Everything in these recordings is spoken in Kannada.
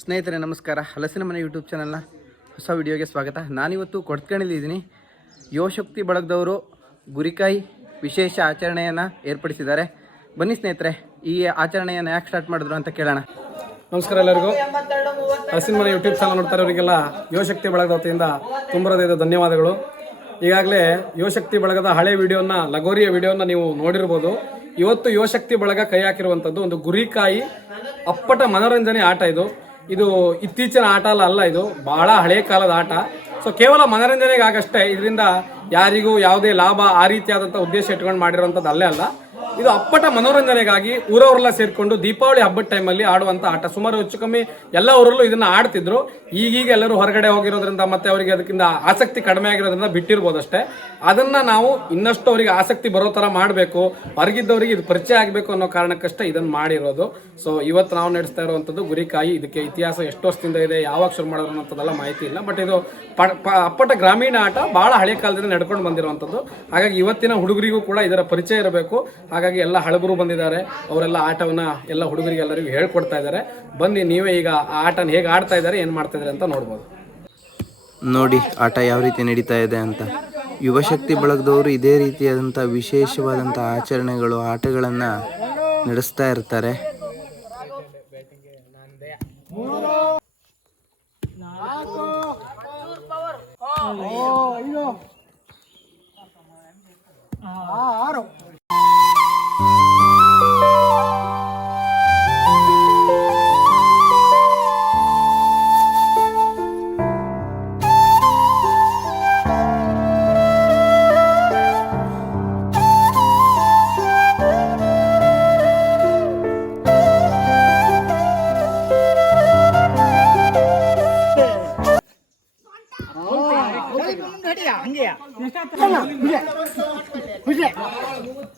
ಸ್ನೇಹಿತರೆ, ನಮಸ್ಕಾರ. ಹಲಸಿನ ಮನೆ ಯೂಟ್ಯೂಬ್ ಚಾನಲ್ನ ಹೊಸ ವಿಡಿಯೋಗೆ ಸ್ವಾಗತ. ನಾನಿವತ್ತು ಕೊಡ್ಕಣಿಲಿದ್ದೀನಿ ಯುವಶಕ್ತಿ ಬಳಗದವರು ಗುರಿಕಾಯಿ ವಿಶೇಷ ಆಚರಣೆಯನ್ನು ಏರ್ಪಡಿಸಿದ್ದಾರೆ. ಬನ್ನಿ ಸ್ನೇಹಿತರೆ, ಈ ಆಚರಣೆಯನ್ನು ಯಾಕೆ ಸ್ಟಾರ್ಟ್ ಮಾಡಿದ್ರು ಅಂತ ಕೇಳೋಣ. ನಮಸ್ಕಾರ ಎಲ್ಲರಿಗೂ. ಹಲಸಿನ ಮನೆ ಯೂಟ್ಯೂಬ್ ಚಾನಲ್ ನೋಡ್ತಾ ಇರೋರಿಗೆಲ್ಲ ಯುವಶಕ್ತಿ ಬಳಗದ ವತಿಯಿಂದ ತುಂಬರದಿದ ಧನ್ಯವಾದಗಳು. ಈಗಾಗಲೇ ಯುವಶಕ್ತಿ ಬಳಗದ ಹಳೆ ವಿಡಿಯೋನ ಲಗೋರಿಯ ವಿಡಿಯೋನ ನೀವು ನೋಡಿರ್ಬೋದು. ಇವತ್ತು ಯುವಶಕ್ತಿ ಬಳಗ ಕೈ ಹಾಕಿರುವಂಥದ್ದು ಒಂದು ಗುರಿಕಾಯಿ ಅಪ್ಪಟ ಮನೋರಂಜನೆ ಆಟ ಇದು. ಇದು ಇತ್ತೀಚಿನ ಆಟ ಅಲ್ಲ ಅಲ್ಲ ಇದು. ಬಹಳ ಹಳೆ ಕಾಲದ ಆಟ. ಸೊ ಕೇವಲ ಮನೋರಂಜನೆಗಾಗಷ್ಟೇ ಇದರಿಂದ ಯಾರಿಗೂ ಯಾವುದೇ ಲಾಭ ಆ ರೀತಿಯಾದಂಥ ಉದ್ದೇಶ ಇಟ್ಕೊಂಡು ಮಾಡಿರುವಂಥದ್ದು ಅಲ್ಲೇ ಅಲ್ಲ. ಇದು ಅಪ್ಪಟ ಮನೋರಂಜನೆಗಾಗಿ ಊರವರೆಲ್ಲ ಸೇರ್ಕೊಂಡು ದೀಪಾವಳಿ ಹಬ್ಬದ ಟೈಮಲ್ಲಿ ಆಡುವಂತ ಆಟ. ಸುಮಾರು ಹೆಚ್ಚು ಕಮ್ಮಿ ಎಲ್ಲ ಊರಲ್ಲೂ ಇದನ್ನ ಆಡ್ತಿದ್ರು. ಈಗೀಗ ಎಲ್ಲರೂ ಹೊರಗಡೆ ಹೋಗಿರೋದ್ರಿಂದ ಮತ್ತೆ ಅವರಿಗೆ ಅದಕ್ಕಿಂತ ಆಸಕ್ತಿ ಕಡಿಮೆ ಆಗಿರೋದ್ರಿಂದ ಬಿಟ್ಟಿರ್ಬೋದು ಅಷ್ಟೇ. ಅದನ್ನ ನಾವು ಇನ್ನಷ್ಟು ಅವರಿಗೆ ಆಸಕ್ತಿ ಬರೋ ತರ ಮಾಡಬೇಕು. ಹೊರಗಿದ್ದವರಿಗೆ ಇದು ಪರಿಚಯ ಆಗಬೇಕು ಅನ್ನೋ ಕಾರಣಕ್ಕಷ್ಟೇ ಇದನ್ನ ಮಾಡಿರೋದು. ಸೊ ಇವತ್ತು ನಾವು ನಡೆಸ್ತಾ ಇರುವಂಥದ್ದು ಗುರಿಕಾಯಿ. ಇದಕ್ಕೆ ಇತಿಹಾಸ ಎಷ್ಟು ವರ್ಷದಿಂದ ಇದೆ, ಯಾವಾಗ ಶುರು ಮಾಡೋರು ಅನ್ನೋಂಥದ್ದೆಲ್ಲ ಮಾಹಿತಿ ಇಲ್ಲ. ಬಟ್ ಇದು ಅಪ್ಪಟ ಗ್ರಾಮೀಣ ಆಟ ಬಹಳ ಹಳೆ ಕಾಲದಿಂದ ನಡ್ಕೊಂಡು ಬಂದಿರುವಂಥದ್ದು ಹಾಗಾಗಿ ಇವತ್ತಿನ ಹುಡುಗರಿಗೂ ಕೂಡ ಇದರ ಪರಿಚಯ ಇರಬೇಕು. ಹಾಗಾಗಿ ಎಲ್ಲ ಹಳಬರು ಬಂದಿದ್ದಾರೆ. ಅವರೆಲ್ಲ ಆಟವನ್ನು ಎಲ್ಲ ಹುಡುಗರಿಗೆ ಎಲ್ಲರಿಗೂ ಹೇಳ್ಕೊಡ್ತಾ ಇದ್ದಾರೆ. ಬನ್ನಿ ನೀವೇ ಈಗ ಆ ಆಟನ ಹೇಗೆ ಆಡ್ತಾ ಇದ್ದಾರೆ ಏನು ಮಾಡ್ತಾ ಇದ್ದಾರೆ ಅಂತ ನೋಡ್ಬೋದು. ನೋಡಿ ಆಟ ಯಾವ ರೀತಿ ನಡೀತಾ ಇದೆ ಅಂತ. ಯುವಶಕ್ತಿ ಬಳಗದವರು ಇದೇ ರೀತಿಯಾದಂಥ ವಿಶೇಷವಾದಂಥ ಆಚರಣೆಗಳು ಆಟಗಳನ್ನು ನಡೆಸ್ತಾ ಇರ್ತಾರೆ.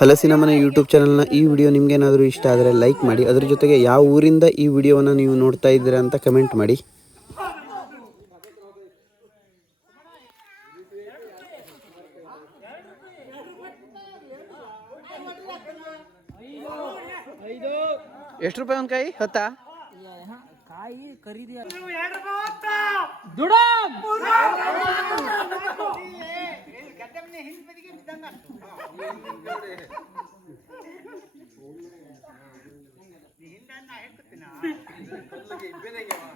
ಹಲಸಿನ ಮನೆ ಯೂಟ್ಯೂಬ್ ಚಾನಲ್ನ ಈ ವಿಡಿಯೋ ನಿಮಗೇನಾದರೂ ಇಷ್ಟ ಆದರೆ ಲೈಕ್ ಮಾಡಿ. ಅದ್ರ ಜೊತೆಗೆ ಯಾವ ಊರಿಂದ ಈ ವಿಡಿಯೋವನ್ನು ನೀವು ನೋಡ್ತಾ ಇದ್ದೀರಾ ಅಂತ ಕಮೆಂಟ್ ಮಾಡಿ. ಎಷ್ಟು ರೂಪಾಯಿ ಒಂದು ಕಾಯಿ? ಹತ್ತಾ? 네 핸드메이드게 믿단가. 네 핸드나 했거든나. 그게 인베네게 와.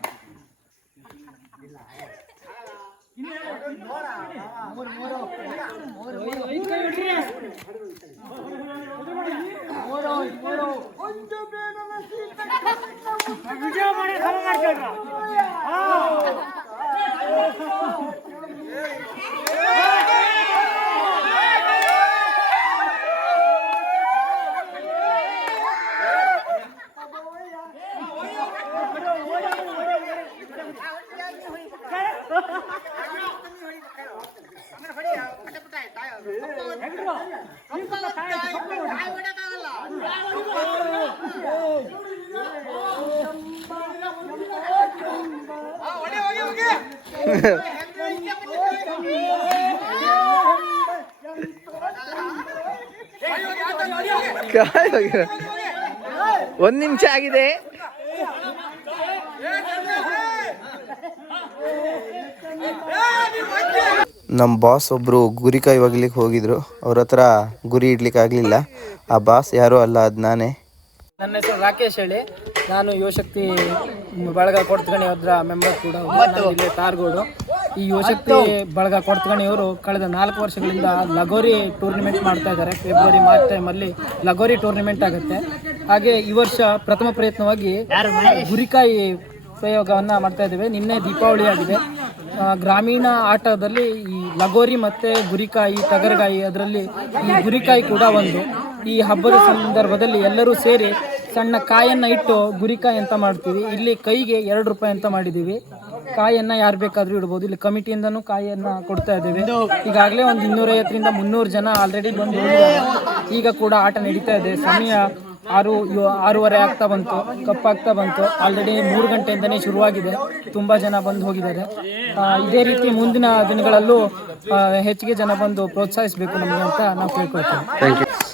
ವಿಜಯವಾಡ ಸಮ ಮಾಡ್ತಾರ ಒಂದು ನಿಮಿಷ ಆಗಿದೆ. ನಮ್ಮ ಬಾಸ್ ಒಬ್ರು ಗುರಿಕಾಯಿ ಒಗ್ಲಿಕ್ಕೆ ಹೋಗಿದ್ರು. ಅವ್ರ ಹತ್ರ ಗುರಿ ಇಡ್ಲಿಕ್ಕೆ ಆಗಲಿಲ್ಲ. ಆ ಬಾಸ್ ಯಾರೂ ಅಲ್ಲ, ಅದು ನಾನೇ. ನನ್ನ ಹೆಸರು ರಾಕೇಶ್ ಹೇಳಿ. ನಾನು ಯುವಶಕ್ತಿ ಬಳಗ ಕೊಡ್ತಗಣಿ ಅವರ ಮೆಂಬರ್ ಕೂಡ. ಇಲ್ಲಿ ತಾರ್ಗೋಡು. ಈ ಯುವಶಕ್ತಿ ಬಳಗ ಕೊಡ್ತಗಣಿಯವರು ಕಳೆದ ನಾಲ್ಕು ವರ್ಷಗಳಿಂದ ಲಗೋರಿ ಟೂರ್ನಿಮೆಂಟ್ ಮಾಡ್ತಾ ಇದ್ದಾರೆ. ಫೆಬ್ರವರಿ ಮಾರ್ಚ್ ಟೈಮಲ್ಲಿ ಲಗೋರಿ ಟೂರ್ನಿಮೆಂಟ್ ಆಗುತ್ತೆ. ಹಾಗೆ ಈ ವರ್ಷ ಪ್ರಥಮ ಪ್ರಯತ್ನವಾಗಿ ಗುರಿಕಾಯಿ ಪ್ರಯೋಗವನ್ನು ಮಾಡ್ತಾ ಇದ್ದೇವೆ. ನಿನ್ನೆ ದೀಪಾವಳಿ ಆಗಿದೆ. ಗ್ರಾಮೀಣ ಆಟದಲ್ಲಿ ಈ ಲಗೋರಿ ಮತ್ತು ಗುರಿಕಾಯಿ ತಗರಗಾಯಿ ಅದರಲ್ಲಿ ಈ ಗುರಿಕಾಯಿ ಕೂಡ ಒಂದು. ಈ ಹಬ್ಬದ ಸಂದರ್ಭದಲ್ಲಿ ಎಲ್ಲರೂ ಸೇರಿ ಸಣ್ಣ ಕಾಯನ್ನು ಇಟ್ಟು ಗುರಿಕಾಯಿ ಅಂತ ಮಾಡ್ತೀವಿ. ಇಲ್ಲಿ ಕೈಗೆ ಎರಡು ರೂಪಾಯಿ ಅಂತ ಮಾಡಿದ್ದೀವಿ ಕಾಯನ್ನು ಯಾರು ಬೇಕಾದರೂ ಇಡ್ಬೋದು. ಇಲ್ಲಿ ಕಮಿಟಿಯಿಂದನೂ ಕಾಯನ್ನು ಕೊಡ್ತಾ ಇದ್ದೀವಿ. ಈಗಾಗಲೇ ಒಂದು ಇನ್ನೂರೈವತ್ತರಿಂದ ಮುನ್ನೂರು ಜನ ಆಲ್ರೆಡಿ ಬಂದು ಈಗ ಕೂಡ ಆಟ ನಡೀತಾ ಇದೆ. ಸಮಯ ಆರು ಆರೂವರೆ ಆಗ್ತಾ ಬಂತು. ಕಪ್ಪಾಗ್ತಾ ಬಂತು. ಆಲ್ರೆಡಿ ಮೂರು ಗಂಟೆಯಿಂದನೇ ಶುರುವಾಗಿದೆ. ತುಂಬ ಜನ ಬಂದು ಹೋಗಿದ್ದಾರೆ. ಇದೇ ರೀತಿ ಮುಂದಿನ ದಿನಗಳಲ್ಲೂ ಹೆಚ್ಚಿಗೆ ಜನ ಬಂದು ಪ್ರೋತ್ಸಾಹಿಸಬೇಕು ನಮಗೆ ಅಂತ ನಾವು ಕೇಳ್ಕೊಳ್ತೀವಿ.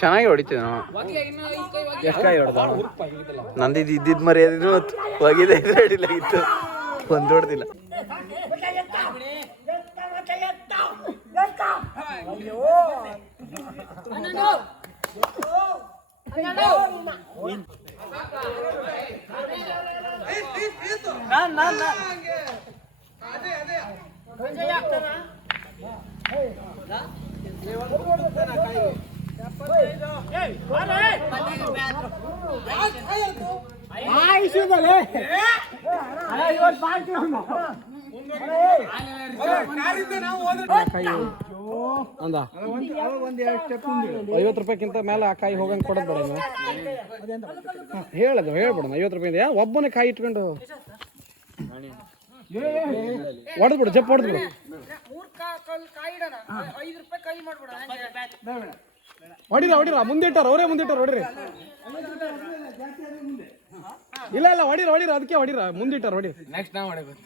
ಚೆನ್ನಾಗಿ ಹೊಡಿತೀವಿ ನಾವು ಎಷ್ಟು ಕಾಯಿ ಹೊಡೆದ ನಂದು ಇದು ಮರ್ಯಾದಿದ್ರು ಮರ್ಯಾದಿನೂ ಹೋಗಿದೆ ಇದ್ರೆ ಹಿಡಿಲ್ಲ ಇತ್ತು ಒಂದು ಹೊಡೆದಿಲ್ಲ ಅಂದ ಐವತ್ತು ರೂಪಾಯಿಗಿಂತ ಮೇಲೆ ಆ ಕಾಯಿ ಹೋಗಂಗೆ ಕೊಡೋದು ಬೇಡ ಹೇಳದು ಹೇಳ್ಬಿಡೋಣ ಐವತ್ತು ರೂಪಾಯಿ ಒಬ್ಬನೇ ಕಾಯಿ ಇಟ್ಕೊಂಡು. ಹೊಡೆದ್ಬಿಡು ಜಪ್ ಹೊಡೆದು ಬಿಡು ಹೊಡಿರ ಹೊಡಿರ. ಮುಂದೆ ಇಟ್ಟಾರ ಅವರೇ ಮುಂದೆ ಇಟ್ಟಾರ ಹೊಡಿರಿ ಇಲ್ಲ ಇಲ್ಲ ಹೊಡಿರ ಹೊಡಿರ. ಅದಕ್ಕೆ ಹೊಡಿರ. ಮುಂದೆ ಇಟ್ಟಾರ ಹೊಡಿ. ನೆಕ್ಸ್ಟ್ ನಾವು ಹೊಡಿಬೇಕು.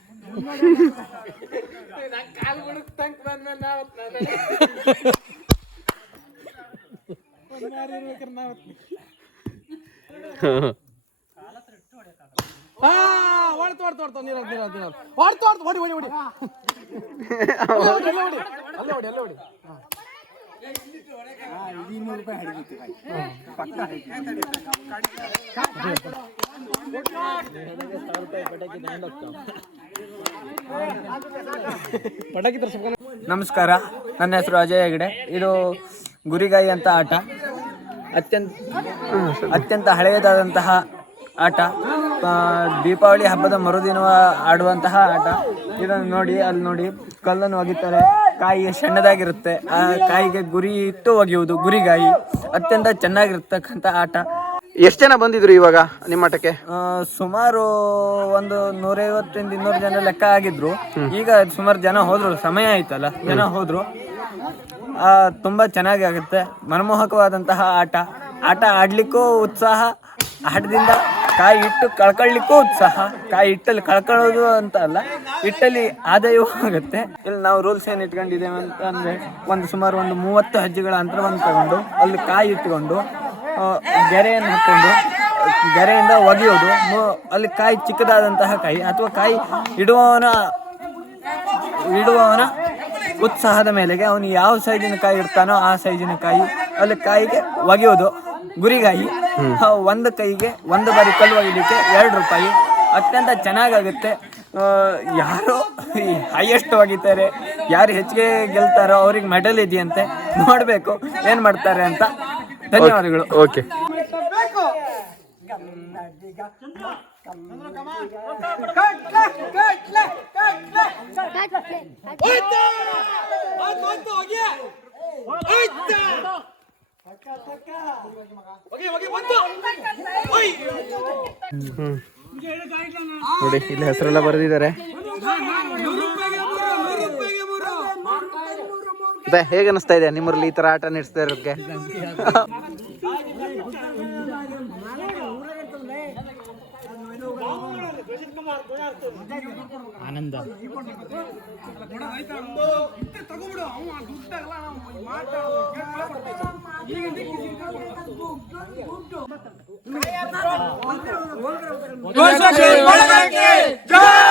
ಆ ಹೊಡ್ತು ಹೊಡ್ತು ಹೊಡ್ತು ನೀರು ನೀರು ನೀರು ಹೊಡ್ತು ಹೊಡ್ತು ಹೊಡಿ ಹೊಡಿ ಹೊಡಿ. ಅಲ್ಲೇ ಹೊಡಿ ಅಲ್ಲೇ ಹೊಡಿ ಅಲ್ಲೇ ಹೊಡಿ ಅಲ್ಲೇ ಹೊಡಿ. ಹಾ. ಪಟಾಕಿ ನಮಸ್ಕಾರ. ನನ್ನ ಹೆಸರು ಅಜಯ್ ಹೆಗಡೆ. ಇದು ಗುರಿಗಾಯಿ ಅಂತ ಆಟ. ಅತ್ಯಂತ ಅತ್ಯಂತ ಹಳೆಯದಾದಂತಹ ಆಟ. ದೀಪಾವಳಿ ಹಬ್ಬದ ಮರುದಿನ ಆಡುವಂತಹ ಆಟ. ಇದನ್ನು ನೋಡಿ ಅಲ್ಲಿ ನೋಡಿ ಕಲ್ಲನ್ನು ಒಗಿತಾರೆ. ಕಾಯಿ ಸಣ್ಣದಾಗಿರುತ್ತೆ. ಆ ಕಾಯಿಗೆ ಗುರಿ ಇಟ್ಟು ಒಗೆಯುವುದು ಗುರಿಗಾಯಿ. ಅತ್ಯಂತ ಚೆನ್ನಾಗಿರ್ತಕ್ಕಂಥ ಆಟ. ಎಷ್ಟು ಜನ ಬಂದಿದ್ರು ಇವಾಗ ನಿಮ್ಮ ಆಟಕ್ಕೆ? ಸುಮಾರು ಒಂದು ನೂರೈವತ್ತರಿಂದ ಇನ್ನೂರು ಜನ ಲೆಕ್ಕ ಆಗಿದ್ರು. ಈಗ ಸುಮಾರು ಜನ ಹೋದ್ರು. ಸಮಯ ಆಯ್ತಲ್ಲ? ಜನ ಹೋದ್ರು. ಆ, ತುಂಬಾ ಚೆನ್ನಾಗಿ ಆಗುತ್ತೆ ಮನಮೋಹಕವಾದಂತಹ ಆಟ. ಆಟ ಆಡ್ಲಿಕ್ಕೂ ಉತ್ಸಾಹ ಆಟದಿಂದ ಕಾಯಿ ಇಟ್ಟು ಕಳ್ಕೊಳ್ಳಿಕ್ಕೂ ಉತ್ಸಾಹ. ಕಾಯಿ ಇಟ್ಟಲ್ಲಿ ಕಳ್ಕೊಳ್ಳೋದು ಅಂತ ಅಲ್ಲ ಇಟ್ಟಲ್ಲಿ ಆದಾಯವೂ ಆಗುತ್ತೆ. ಇಲ್ಲಿ ನಾವು ರೂಲ್ಸ್ ಏನು ಇಟ್ಕೊಂಡಿದ್ದೇವೆ ಅಂತ ಅಂದ್ರೆ ಒಂದು ಸುಮಾರು ಒಂದು ಮೂವತ್ತು ಹೆಜ್ಜೆಗಳ ಅಂತರವನ್ನು ತಗೊಂಡು, ಅಲ್ಲಿ ಕಾಯಿ ಇಟ್ಕೊಂಡು ಗೆರೆಯನ್ನು ಹಾಕೊಂಡು ಗೆರೆಯಿಂದ ಒಗೆಯೋದು. ಅಲ್ಲಿ ಕಾಯಿ ಚಿಕ್ಕದಾದಂತಹ ಕಾಯಿ ಅಥವಾ ಕಾಯಿ ಇಡುವವನ ಇಡುವವನ ಉತ್ಸಾಹದ ಮೇಲೆಗೆ ಅವನು ಯಾವ ಸೈಜಿನ ಕಾಯಿ ಇಡ್ತಾನೋ ಆ ಸೈಜಿನ ಕಾಯಿ ಅಲ್ಲಿ ಕಾಯಿಗೆ ಒಗೆಯೋದು. ಗುರಿಗಾಯಿ ಒಂದು ಕೈಗೆ ಒಂದು ಬಾರಿ ಕಲ್ಲು ಒಗಿಲಿಕ್ಕೆ ಎರಡು ರೂಪಾಯಿ ಅತ್ಯಂತ ಚೆನ್ನಾಗಾಗುತ್ತೆ ಯಾರು ಹೈಯೆಸ್ಟ್ ಒಗಿತಾರೆ ಯಾರು ಹೆಚ್ಚಿಗೆ ಗೆಲ್ತಾರೋ ಅವ್ರಿಗೆ ಮೆಡಲ್ ಇದೆಯಂತೆ ನೋಡಬೇಕು ಏನು ಮಾಡ್ತಾರೆ ಅಂತ ಧನ್ಯವಾದಗಳು ಓಕೆ ನೋಡಿ ಇಲ್ಲಿ ಹೆಸರೆಲ್ಲ ಬರೆದಿದ್ದಾರೆ. ಹೇಗೆ ಅನಿಸ್ತಾ ಇದೆ ನಿಮ್ಮಲ್ಲಿ ಈ ತರ ಆಟ ನಡೆಸ್ತಾ ಇರೋದಕ್ಕೆ ಜೈ!